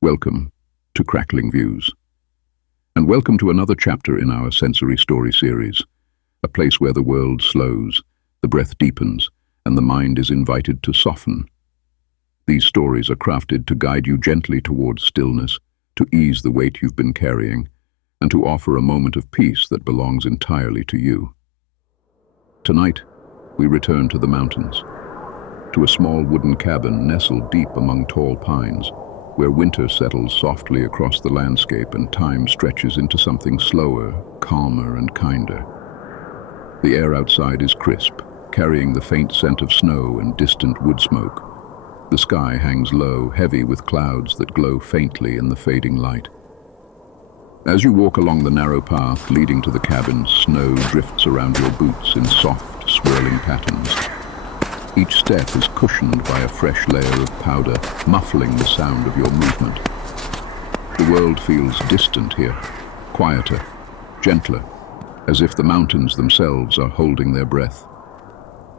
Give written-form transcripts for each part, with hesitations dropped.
Welcome to Crackling Views, and welcome to another chapter in our sensory story series, a place where the world slows, the breath deepens, and the mind is invited to soften. These stories are crafted to guide you gently towards stillness, to ease the weight you've been carrying, and to offer a moment of peace that belongs entirely to you. Tonight, we return to the mountains, to a small wooden cabin nestled deep among tall pines, where winter settles softly across the landscape and time stretches into something slower, calmer, and kinder. The air outside is crisp, carrying the faint scent of snow and distant wood smoke. The sky hangs low, heavy with clouds that glow faintly in the fading light. As you walk along the narrow path leading to the cabin, snow drifts around your boots in soft, swirling patterns. Each step is cushioned by a fresh layer of powder, muffling the sound of your movement. The world feels distant here, quieter, gentler, as if the mountains themselves are holding their breath.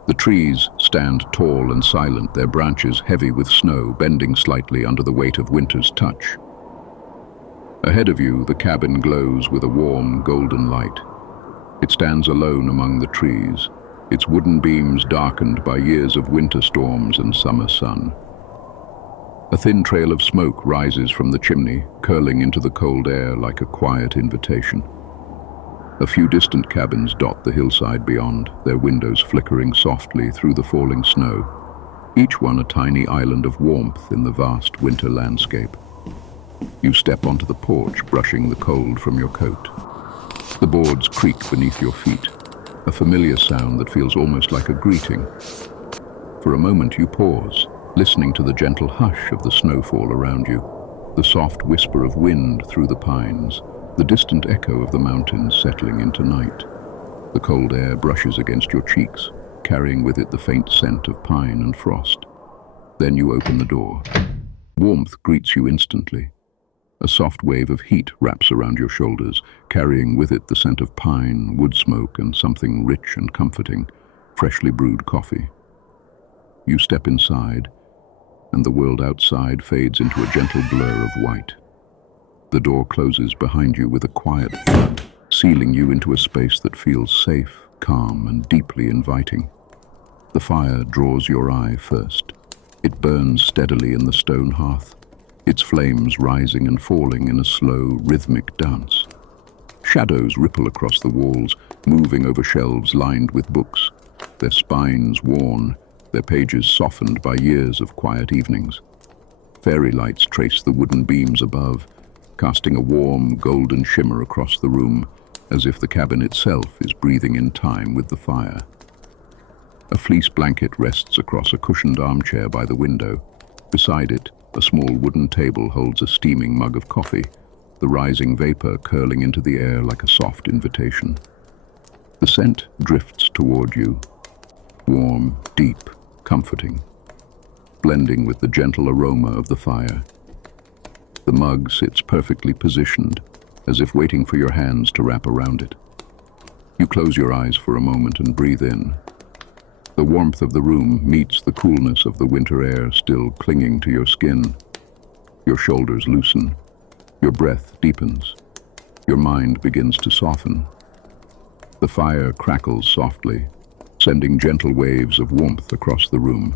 The trees stand tall and silent, their branches heavy with snow, bending slightly under the weight of winter's touch. Ahead of you, the cabin glows with a warm, golden light. It stands alone among the trees, its wooden beams darkened by years of winter storms and summer sun. A thin trail of smoke rises from the chimney, curling into the cold air like a quiet invitation. A few distant cabins dot the hillside beyond, their windows flickering softly through the falling snow, each one a tiny island of warmth in the vast winter landscape. You step onto the porch, brushing the cold from your coat. The boards creak beneath your feet, a familiar sound that feels almost like a greeting. For a moment you pause, listening to the gentle hush of the snowfall around you, the soft whisper of wind through the pines, the distant echo of the mountains settling into night. The cold air brushes against your cheeks, carrying with it the faint scent of pine and frost. Then you open the door. Warmth greets you instantly. A soft wave of heat wraps around your shoulders, carrying with it the scent of pine, wood smoke, and something rich and comforting, freshly brewed coffee. You step inside, and the world outside fades into a gentle blur of white. The door closes behind you with a quiet thud, sealing you into a space that feels safe, calm, and deeply inviting. The fire draws your eye first. It burns steadily in the stone hearth, its flames rising and falling in a slow, rhythmic dance. Shadows ripple across the walls, moving over shelves lined with books, their spines worn, their pages softened by years of quiet evenings. Fairy lights trace the wooden beams above, casting a warm, golden shimmer across the room, as if the cabin itself is breathing in time with the fire. A fleece blanket rests across a cushioned armchair by the window. Beside it, a small wooden table holds a steaming mug of coffee, the rising vapor curling into the air like a soft invitation. The scent drifts toward you, warm, deep, comforting, blending with the gentle aroma of the fire. The mug sits perfectly positioned, as if waiting for your hands to wrap around it. You close your eyes for a moment and breathe in. The warmth of the room meets the coolness of the winter air still clinging to your skin. Your shoulders loosen. Your breath deepens. Your mind begins to soften. The fire crackles softly, sending gentle waves of warmth across the room.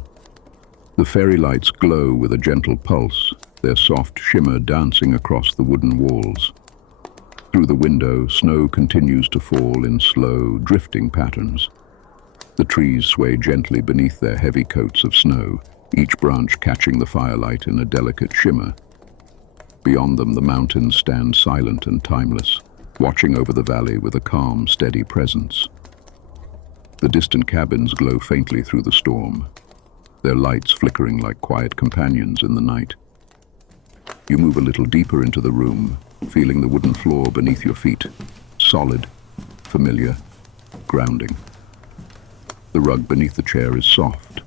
The fairy lights glow with a gentle pulse, their soft shimmer dancing across the wooden walls. Through the window, snow continues to fall in slow, drifting patterns. The trees sway gently beneath their heavy coats of snow, each branch catching the firelight in a delicate shimmer. Beyond them, the mountains stand silent and timeless, watching over the valley with a calm, steady presence. The distant cabins glow faintly through the storm, their lights flickering like quiet companions in the night. You move a little deeper into the room, feeling the wooden floor beneath your feet, solid, familiar, grounding. The rug beneath the chair is soft,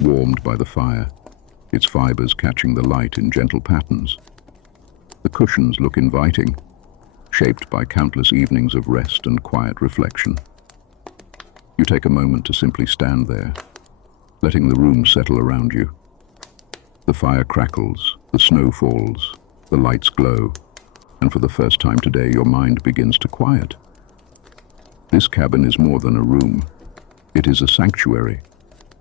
warmed by the fire, its fibers catching the light in gentle patterns. The cushions look inviting, shaped by countless evenings of rest and quiet reflection. You take a moment to simply stand there, letting the room settle around you. The fire crackles, the snow falls, The lights glow, and for the first time today your mind begins to quiet. This cabin is more than a room. It is a sanctuary,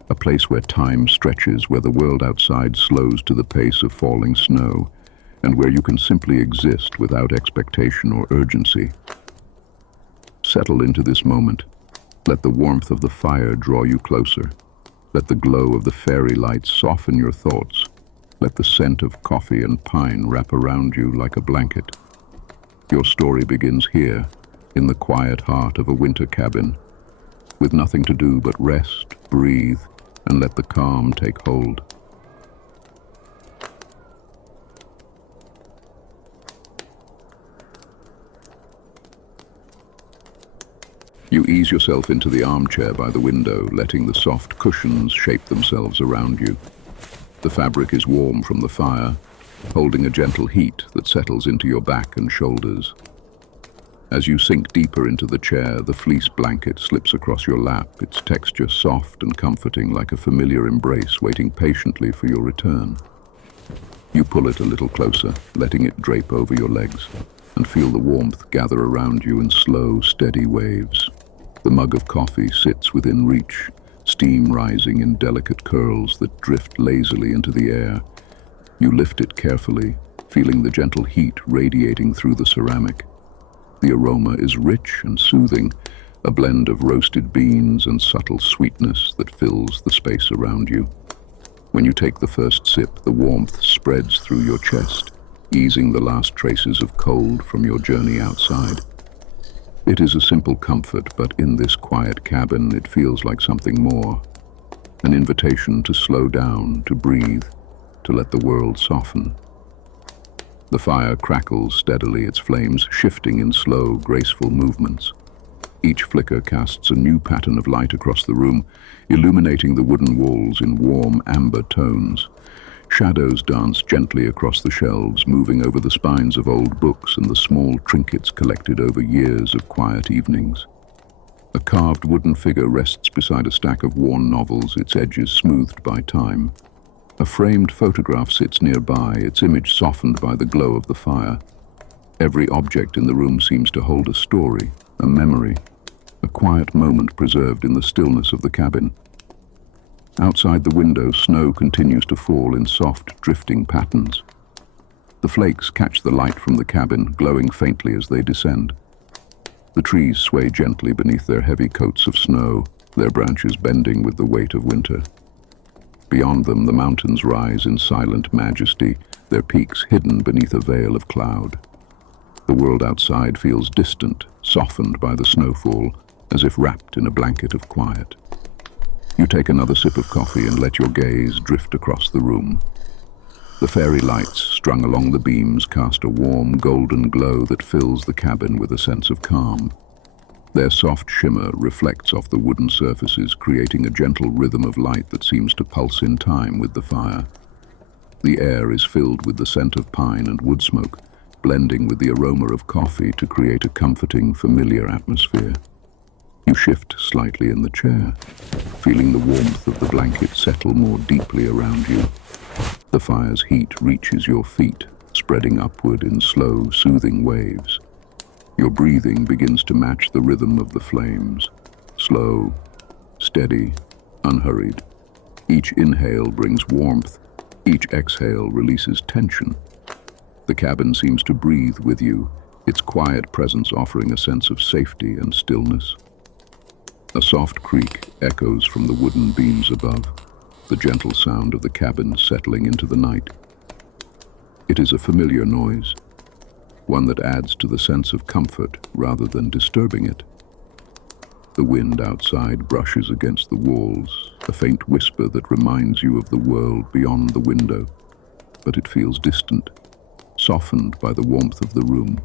a place where time stretches, where the world outside slows to the pace of falling snow, and where you can simply exist without expectation or urgency. Settle into this moment. Let the warmth of the fire draw you closer. Let the glow of the fairy lights soften your thoughts. Let the scent of coffee and pine wrap around you like a blanket. Your story begins here, in the quiet heart of a winter cabin, with nothing to do but rest, breathe, and let the calm take hold. You ease yourself into the armchair by the window, letting the soft cushions shape themselves around you. The fabric is warm from the fire, holding a gentle heat that settles into your back and shoulders. As you sink deeper into the chair, the fleece blanket slips across your lap, its texture soft and comforting like a familiar embrace waiting patiently for your return. You pull it a little closer, letting it drape over your legs, and feel the warmth gather around you in slow, steady waves. The mug of coffee sits within reach, steam rising in delicate curls that drift lazily into the air. You lift it carefully, feeling the gentle heat radiating through the ceramic. The aroma is rich and soothing, a blend of roasted beans and subtle sweetness that fills the space around you. When you take the first sip, the warmth spreads through your chest, easing the last traces of cold from your journey outside. It is a simple comfort, but in this quiet cabin it feels like something more. An invitation to slow down, to breathe, to let the world soften. The fire crackles steadily, its flames shifting in slow, graceful movements. Each flicker casts a new pattern of light across the room, illuminating the wooden walls in warm amber tones. Shadows dance gently across the shelves, moving over the spines of old books and the small trinkets collected over years of quiet evenings. A carved wooden figure rests beside a stack of worn novels, its edges smoothed by time. A framed photograph sits nearby, its image softened by the glow of the fire. Every object in the room seems to hold a story, a memory, a quiet moment preserved in the stillness of the cabin. Outside the window, snow continues to fall in soft, drifting patterns. The flakes catch the light from the cabin, glowing faintly as they descend. The trees sway gently beneath their heavy coats of snow, their branches bending with the weight of winter. Beyond them, the mountains rise in silent majesty, their peaks hidden beneath a veil of cloud. The world outside feels distant, softened by the snowfall, as if wrapped in a blanket of quiet. You take another sip of coffee and let your gaze drift across the room. The fairy lights strung along the beams cast a warm, golden glow that fills the cabin with a sense of calm. Their soft shimmer reflects off the wooden surfaces, creating a gentle rhythm of light that seems to pulse in time with the fire. The air is filled with the scent of pine and wood smoke, blending with the aroma of coffee to create a comforting, familiar atmosphere. You shift slightly in the chair, feeling the warmth of the blanket settle more deeply around you. The fire's heat reaches your feet, spreading upward in slow, soothing waves. Your breathing begins to match the rhythm of the flames, slow, steady, unhurried. Each inhale brings warmth, each exhale releases tension. The cabin seems to breathe with you, its quiet presence offering a sense of safety and stillness. A soft creak echoes from the wooden beams above, the gentle sound of the cabin settling into the night. It is a familiar noise, one that adds to the sense of comfort rather than disturbing it. The wind outside brushes against the walls, a faint whisper that reminds you of the world beyond the window, but it feels distant, softened by the warmth of the room.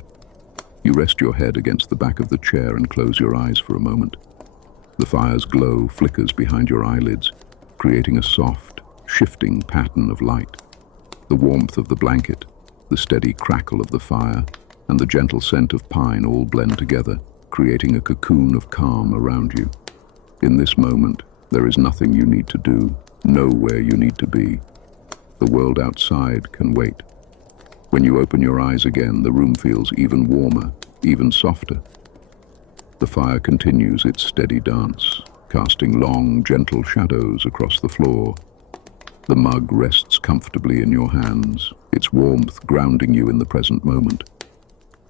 You rest your head against the back of the chair and close your eyes for a moment. The fire's glow flickers behind your eyelids, creating a soft, shifting pattern of light. The warmth of the blanket, the steady crackle of the fire, and the gentle scent of pine all blend together, creating a cocoon of calm around you. In this moment, there is nothing you need to do, nowhere you need to be. The world outside can wait. When you open your eyes again, the room feels even warmer, even softer. The fire continues its steady dance, casting long, gentle shadows across the floor. The mug rests comfortably in your hands, its warmth grounding you in the present moment.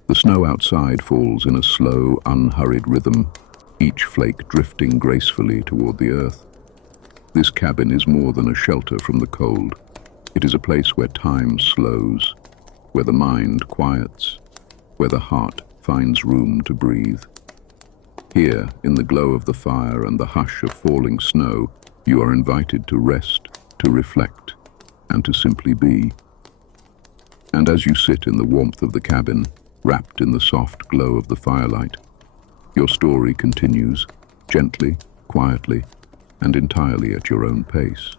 The snow outside falls in a slow, unhurried rhythm, each flake drifting gracefully toward the earth. This cabin is more than a shelter from the cold. It is a place where time slows, where the mind quiets, where the heart finds room to breathe. Here, in the glow of the fire and the hush of falling snow, you are invited to rest, to reflect, and to simply be. And as you sit in the warmth of the cabin, wrapped in the soft glow of the firelight, your story continues, gently, quietly, and entirely at your own pace.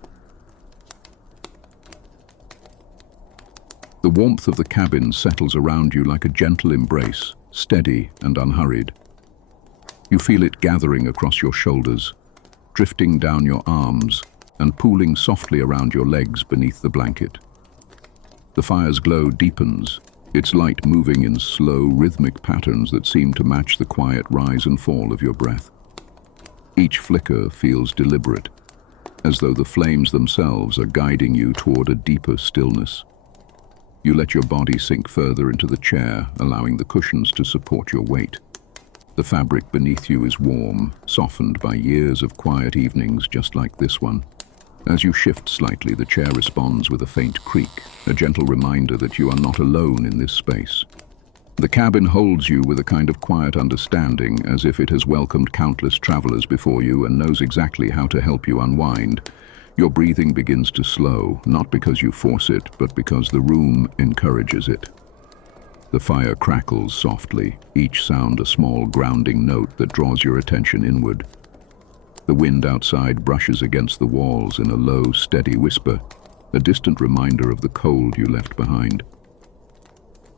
The warmth of the cabin settles around you like a gentle embrace, steady and unhurried. You feel it gathering across your shoulders, drifting down your arms, and pooling softly around your legs beneath the blanket. The fire's glow deepens, its light moving in slow, rhythmic patterns that seem to match the quiet rise and fall of your breath. Each flicker feels deliberate, as though the flames themselves are guiding you toward a deeper stillness. You let your body sink further into the chair, allowing the cushions to support your weight. The fabric beneath you is warm, softened by years of quiet evenings just like this one. As you shift slightly, the chair responds with a faint creak, a gentle reminder that you are not alone in this space. The cabin holds you with a kind of quiet understanding, as if it has welcomed countless travelers before you and knows exactly how to help you unwind. Your breathing begins to slow, not because you force it, but because the room encourages it. The fire crackles softly, each sound a small grounding note that draws your attention inward. The wind outside brushes against the walls in a low, steady whisper, a distant reminder of the cold you left behind.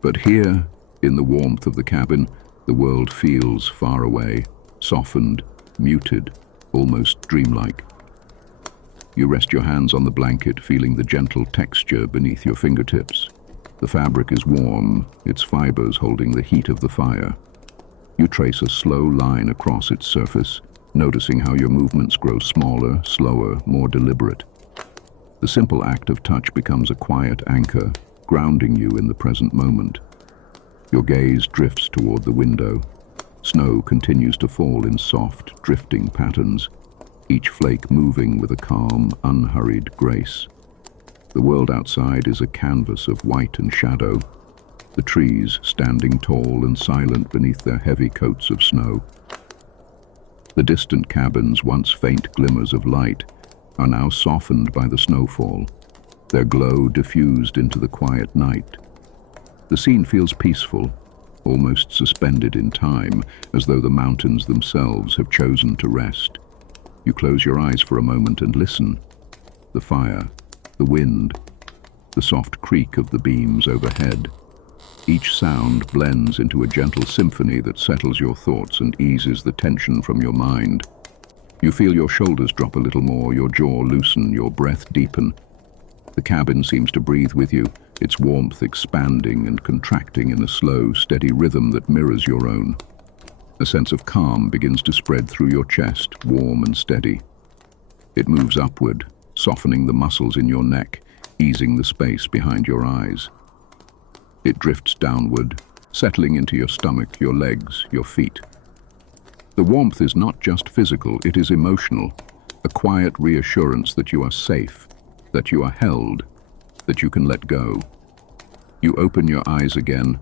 But here, in the warmth of the cabin, the world feels far away, softened, muted, almost dreamlike. You rest your hands on the blanket, feeling the gentle texture beneath your fingertips. The fabric is warm, its fibers holding the heat of the fire. You trace a slow line across its surface, noticing how your movements grow smaller, slower, more deliberate. The simple act of touch becomes a quiet anchor, grounding you in the present moment. Your gaze drifts toward the window. Snow continues to fall in soft, drifting patterns, each flake moving with a calm, unhurried grace. The world outside is a canvas of white and shadow, the trees standing tall and silent beneath their heavy coats of snow. The distant cabins, once faint glimmers of light, are now softened by the snowfall, their glow diffused into the quiet night. The scene feels peaceful, almost suspended in time, as though the mountains themselves have chosen to rest. You close your eyes for a moment and listen. The fire, the wind, the soft creak of the beams overhead. Each sound blends into a gentle symphony that settles your thoughts and eases the tension from your mind. You feel your shoulders drop a little more, your jaw loosen, your breath deepen. The cabin seems to breathe with you, its warmth expanding and contracting in a slow, steady rhythm that mirrors your own. A sense of calm begins to spread through your chest, warm and steady. It moves upward, softening the muscles in your neck, easing the space behind your eyes. It drifts downward, settling into your stomach, your legs, your feet. The warmth is not just physical, it is emotional, a quiet reassurance that you are safe, that you are held, that you can let go. You open your eyes again,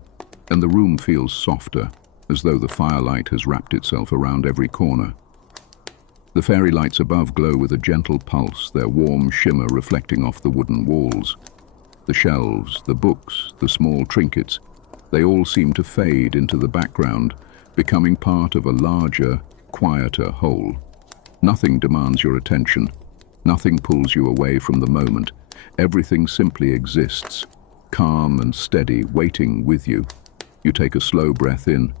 and the room feels softer, as though the firelight has wrapped itself around every corner. The fairy lights above glow with a gentle pulse, their warm shimmer reflecting off the wooden walls. The shelves, the books, the small trinkets, they all seem to fade into the background, becoming part of a larger, quieter whole. Nothing demands your attention. Nothing pulls you away from the moment. Everything simply exists, calm and steady, waiting with you. You take a slow breath in,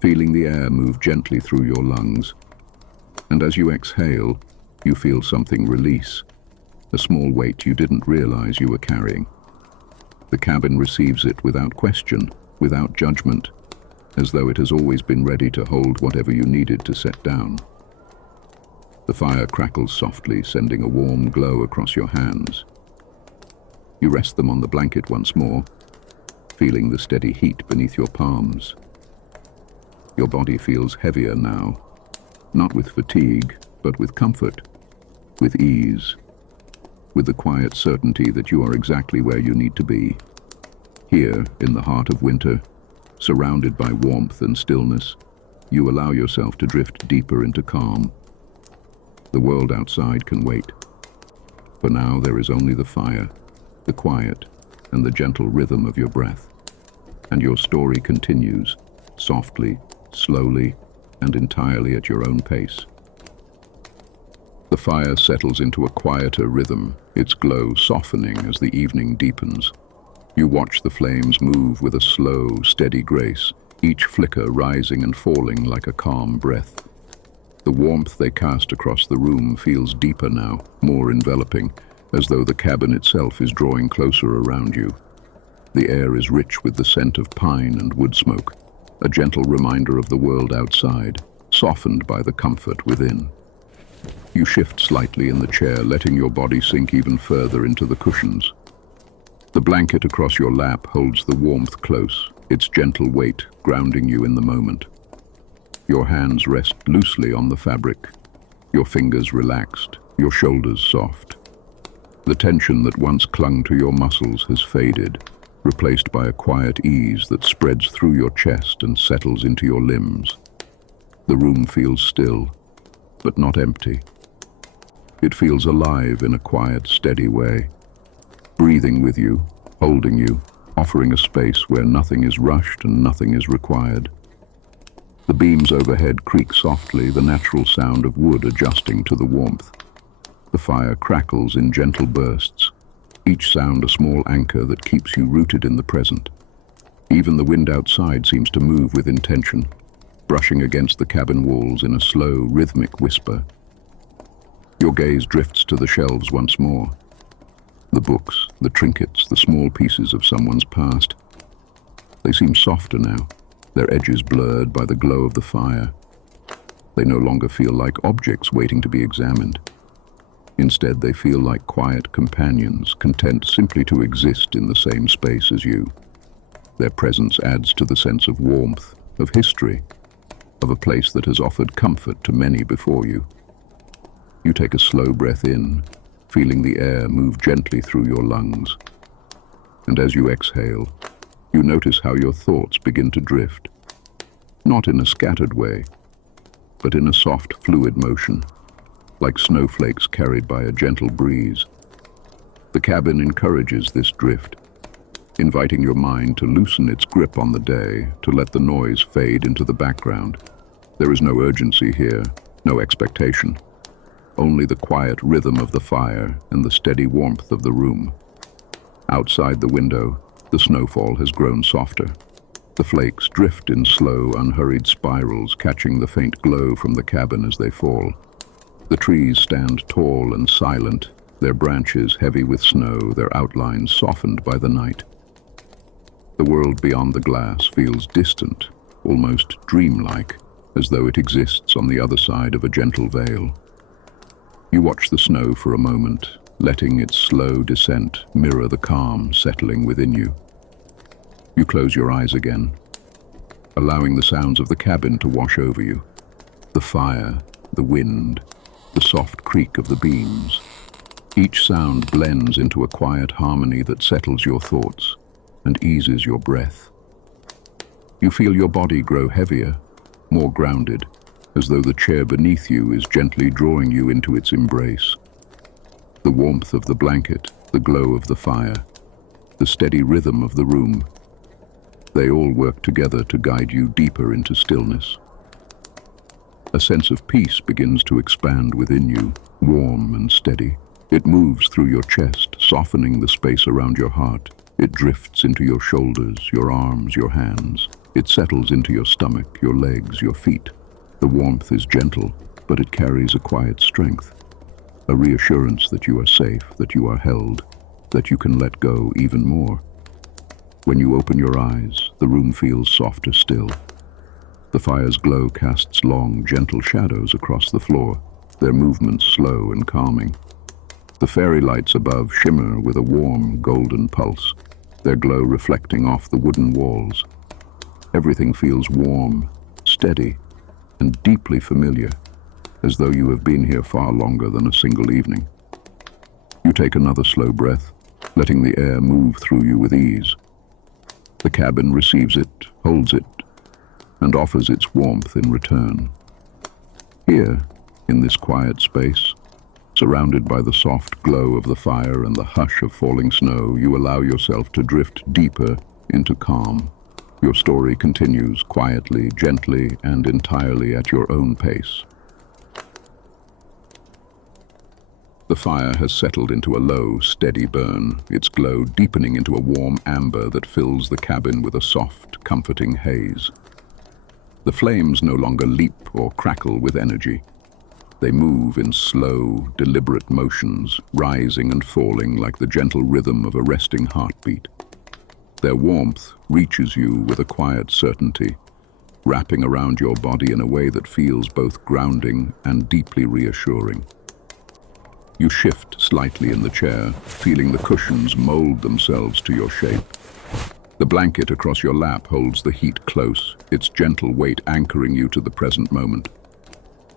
feeling the air move gently through your lungs. And as you exhale, you feel something release, a small weight you didn't realize you were carrying. The cabin receives it without question, without judgment, as though it has always been ready to hold whatever you needed to set down. The fire crackles softly, sending a warm glow across your hands. You rest them on the blanket once more, feeling the steady heat beneath your palms. Your body feels heavier now, not with fatigue, but with comfort, with ease, with the quiet certainty that you are exactly where you need to be. Here, in the heart of winter, surrounded by warmth and stillness, you allow yourself to drift deeper into calm. The world outside can wait. For now, there is only the fire, the quiet, and the gentle rhythm of your breath. And your story continues, softly, slowly, and entirely at your own pace. The fire settles into a quieter rhythm, its glow softening as the evening deepens. You watch the flames move with a slow, steady grace, each flicker rising and falling like a calm breath. The warmth they cast across the room feels deeper now, more enveloping, as though the cabin itself is drawing closer around you. The air is rich with the scent of pine and wood smoke, a gentle reminder of the world outside, softened by the comfort within. You shift slightly in the chair, letting your body sink even further into the cushions. The blanket across your lap holds the warmth close, its gentle weight grounding you in the moment. Your hands rest loosely on the fabric, your fingers relaxed, your shoulders soft. The tension that once clung to your muscles has faded, replaced by a quiet ease that spreads through your chest and settles into your limbs. The room feels still, but not empty. It feels alive in a quiet, steady way, breathing with you, holding you, offering a space where nothing is rushed and nothing is required. The beams overhead creak softly, the natural sound of wood adjusting to the warmth. The fire crackles in gentle bursts, each sound a small anchor that keeps you rooted in the present. Even the wind outside seems to move with intention, brushing against the cabin walls in a slow, rhythmic whisper. Your gaze drifts to the shelves once more. The books, the trinkets, the small pieces of someone's past. They seem softer now, their edges blurred by the glow of the fire. They no longer feel like objects waiting to be examined. Instead, they feel like quiet companions, content simply to exist in the same space as you. Their presence adds to the sense of warmth, of history, of a place that has offered comfort to many before you. You take a slow breath in, feeling the air move gently through your lungs. And as you exhale, you notice how your thoughts begin to drift, not in a scattered way, but in a soft, fluid motion, like snowflakes carried by a gentle breeze. The cabin encourages this drift, inviting your mind to loosen its grip on the day, to let the noise fade into the background. There is no urgency here, no expectation, only the quiet rhythm of the fire and the steady warmth of the room. Outside the window, the snowfall has grown softer. The flakes drift in slow, unhurried spirals, catching the faint glow from the cabin as they fall. The trees stand tall and silent, their branches heavy with snow, their outlines softened by the night. The world beyond the glass feels distant, almost dreamlike, as though it exists on the other side of a gentle veil. You watch the snow for a moment, letting its slow descent mirror the calm settling within you. You close your eyes again, allowing the sounds of the cabin to wash over you. The fire, the wind, the soft creak of the beams. Each sound blends into a quiet harmony that settles your thoughts and eases your breath. You feel your body grow heavier, more grounded, as though the chair beneath you is gently drawing you into its embrace. The warmth of the blanket, the glow of the fire, the steady rhythm of the room, they all work together to guide you deeper into stillness. A sense of peace begins to expand within you, warm and steady. It moves through your chest, softening the space around your heart. It drifts into your shoulders, your arms, your hands. It settles into your stomach, your legs, your feet. The warmth is gentle, but it carries a quiet strength, a reassurance that you are safe, that you are held, that you can let go even more. When you open your eyes, the room feels softer still. The fire's glow casts long, gentle shadows across the floor, their movements slow and calming. The fairy lights above shimmer with a warm, golden pulse, their glow reflecting off the wooden walls. Everything feels warm, steady, and deeply familiar, as though you have been here far longer than a single evening. You take another slow breath, letting the air move through you with ease. The cabin receives it, holds it, and offers its warmth in return. Here, in this quiet space, surrounded by the soft glow of the fire and the hush of falling snow, you allow yourself to drift deeper into calm. Your story continues quietly, gently, and entirely at your own pace. The fire has settled into a low, steady burn, its glow deepening into a warm amber that fills the cabin with a soft, comforting haze. The flames no longer leap or crackle with energy. They move in slow, deliberate motions, rising and falling like the gentle rhythm of a resting heartbeat. Their warmth reaches you with a quiet certainty, wrapping around your body in a way that feels both grounding and deeply reassuring. You shift slightly in the chair, feeling the cushions mold themselves to your shape. The blanket across your lap holds the heat close, its gentle weight anchoring you to the present moment.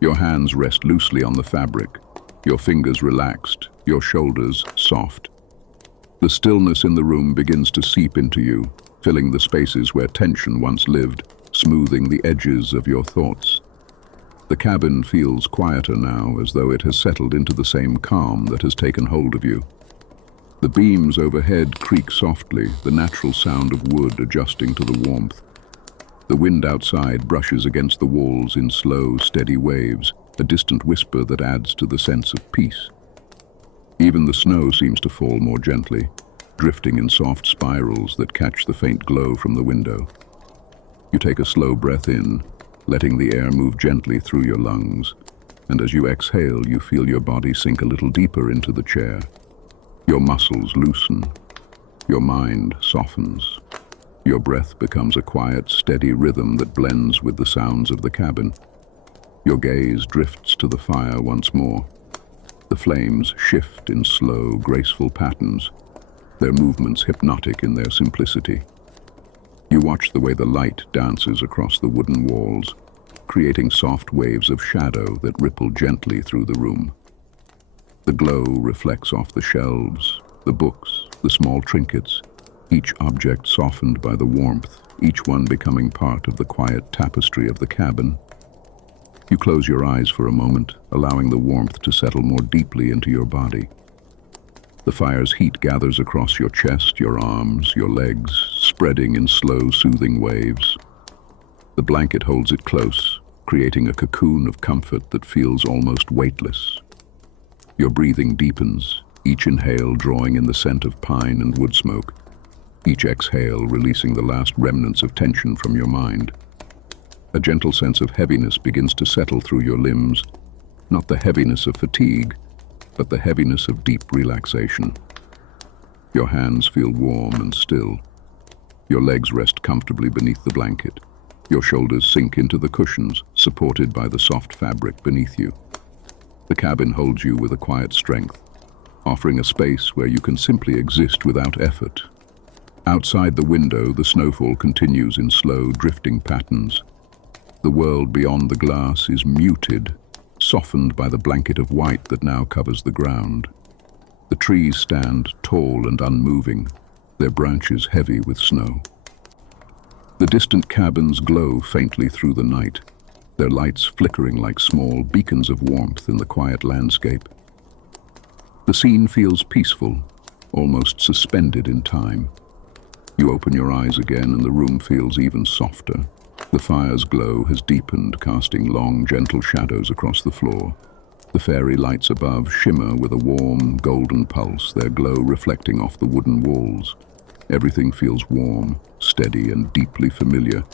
Your hands rest loosely on the fabric, your fingers relaxed, your shoulders soft. The stillness in the room begins to seep into you, filling the spaces where tension once lived, smoothing the edges of your thoughts. The cabin feels quieter now, as though it has settled into the same calm that has taken hold of you. The beams overhead creak softly, the natural sound of wood adjusting to the warmth. The wind outside brushes against the walls in slow, steady waves, a distant whisper that adds to the sense of peace. Even the snow seems to fall more gently, drifting in soft spirals that catch the faint glow from the window. You take a slow breath in, letting the air move gently through your lungs, and as you exhale, you feel your body sink a little deeper into the chair. Your muscles loosen, your mind softens. Your breath becomes a quiet, steady rhythm that blends with the sounds of the cabin. Your gaze drifts to the fire once more. The flames shift in slow, graceful patterns, their movements hypnotic in their simplicity. You watch the way the light dances across the wooden walls, creating soft waves of shadow that ripple gently through the room. The glow reflects off the shelves, the books, the small trinkets, each object softened by the warmth, each one becoming part of the quiet tapestry of the cabin. You close your eyes for a moment, allowing the warmth to settle more deeply into your body. The fire's heat gathers across your chest, your arms, your legs, spreading in slow, soothing waves. The blanket holds it close, creating a cocoon of comfort that feels almost weightless. Your breathing deepens, each inhale drawing in the scent of pine and wood smoke, each exhale releasing the last remnants of tension from your mind. A gentle sense of heaviness begins to settle through your limbs, not the heaviness of fatigue, but the heaviness of deep relaxation. Your hands feel warm and still. Your legs rest comfortably beneath the blanket. Your shoulders sink into the cushions, supported by the soft fabric beneath you. The cabin holds you with a quiet strength, offering a space where you can simply exist without effort. Outside the window, the snowfall continues in slow, drifting patterns. The world beyond the glass is muted, softened by the blanket of white that now covers the ground. The trees stand tall and unmoving, their branches heavy with snow. The distant cabins glow faintly through the night, their lights flickering like small beacons of warmth in the quiet landscape. The scene feels peaceful, almost suspended in time. You open your eyes again and the room feels even softer. The fire's glow has deepened, casting long, gentle shadows across the floor. The fairy lights above shimmer with a warm, golden pulse, their glow reflecting off the wooden walls. Everything feels warm, steady, and deeply familiar,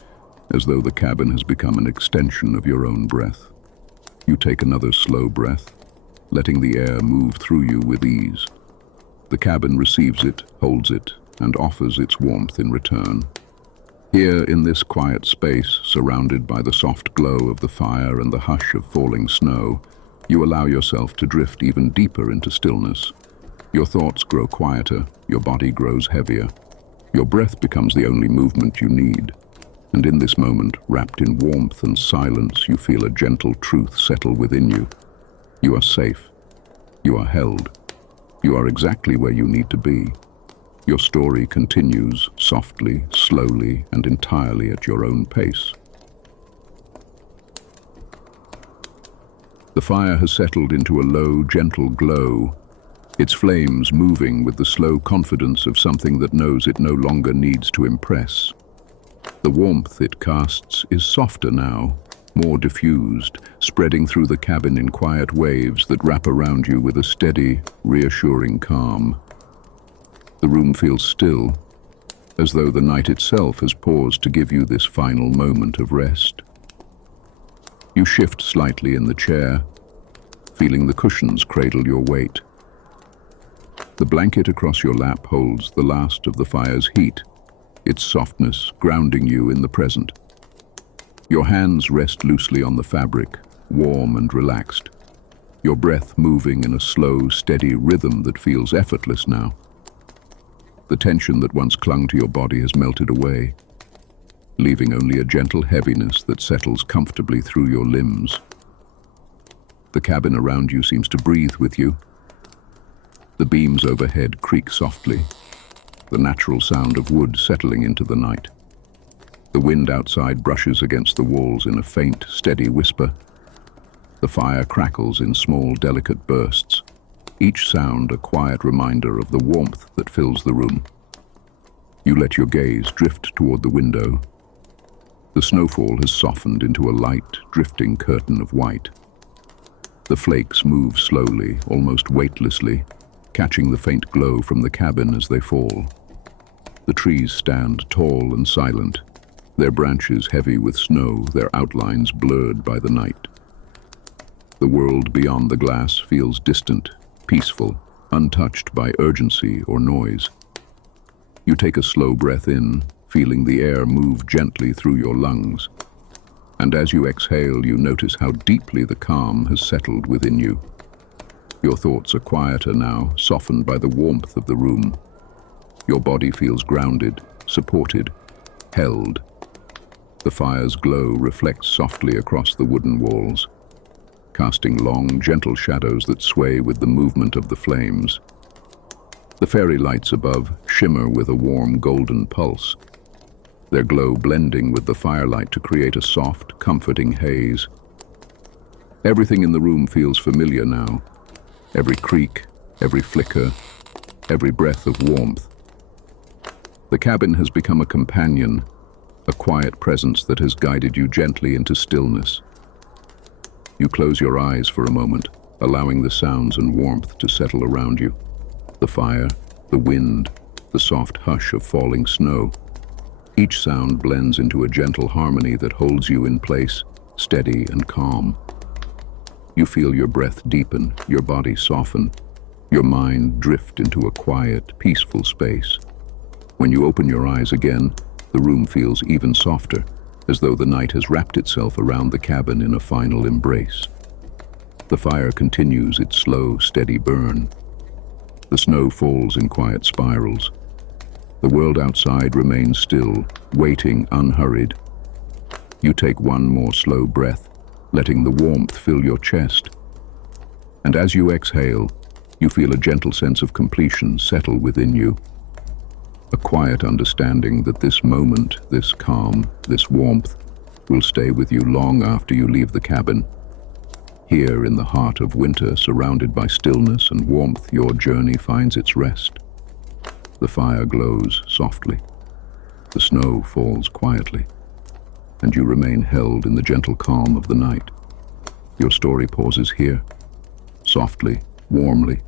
as though the cabin has become an extension of your own breath. You take another slow breath, letting the air move through you with ease. The cabin receives it, holds it, and offers its warmth in return. Here, in this quiet space, surrounded by the soft glow of the fire and the hush of falling snow, you allow yourself to drift even deeper into stillness. Your thoughts grow quieter, your body grows heavier. Your breath becomes the only movement you need. And in this moment, wrapped in warmth and silence, you feel a gentle truth settle within you. You are safe. You are held. You are exactly where you need to be. Your story continues softly, slowly, and entirely at your own pace. The fire has settled into a low, gentle glow, its flames moving with the slow confidence of something that knows it no longer needs to impress. The warmth it casts is softer now, more diffused, spreading through the cabin in quiet waves that wrap around you with a steady, reassuring calm. The room feels still, as though the night itself has paused to give you this final moment of rest. You shift slightly in the chair, feeling the cushions cradle your weight. The blanket across your lap holds the last of the fire's heat, its softness grounding you in the present. Your hands rest loosely on the fabric, warm and relaxed, your breath moving in a slow, steady rhythm that feels effortless now. The tension that once clung to your body has melted away, leaving only a gentle heaviness that settles comfortably through your limbs. The cabin around you seems to breathe with you. The beams overhead creak softly, the natural sound of wood settling into the night. The wind outside brushes against the walls in a faint, steady whisper. The fire crackles in small, delicate bursts, each sound a quiet reminder of the warmth that fills the room. You let your gaze drift toward the window. The snowfall has softened into a light, drifting curtain of white. The flakes move slowly, almost weightlessly, catching the faint glow from the cabin as they fall. The trees stand tall and silent, their branches heavy with snow, their outlines blurred by the night. The world beyond the glass feels distant, peaceful, untouched by urgency or noise. You take a slow breath in, feeling the air move gently through your lungs. And as you exhale, you notice how deeply the calm has settled within you. Your thoughts are quieter now, softened by the warmth of the room. Your body feels grounded, supported, held. The fire's glow reflects softly across the wooden walls, casting long, gentle shadows that sway with the movement of the flames. The fairy lights above shimmer with a warm golden pulse, their glow blending with the firelight to create a soft, comforting haze. Everything in the room feels familiar now. Every creak, every flicker, every breath of warmth. The cabin has become a companion, a quiet presence that has guided you gently into stillness. You close your eyes for a moment, allowing the sounds and warmth to settle around you. The fire, the wind, the soft hush of falling snow. Each sound blends into a gentle harmony that holds you in place, steady and calm. You feel your breath deepen, your body soften, your mind drift into a quiet, peaceful space. When you open your eyes again, the room feels even softer, as though the night has wrapped itself around the cabin in a final embrace. The fire continues its slow, steady burn. The snow falls in quiet spirals. The world outside remains still, waiting unhurried. You take one more slow breath, letting the warmth fill your chest. And as you exhale, you feel a gentle sense of completion settle within you. A quiet understanding that this moment, this calm, this warmth, will stay with you long after you leave the cabin. Here in the heart of winter, surrounded by stillness and warmth, your journey finds its rest. The fire glows softly. The snow falls quietly, and you remain held in the gentle calm of the night. Your story pauses here, softly, warmly,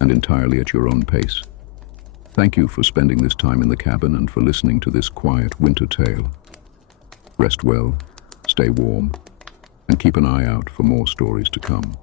and entirely at your own pace. Thank you for spending this time in the cabin and for listening to this quiet winter tale. Rest well, stay warm, and keep an eye out for more stories to come.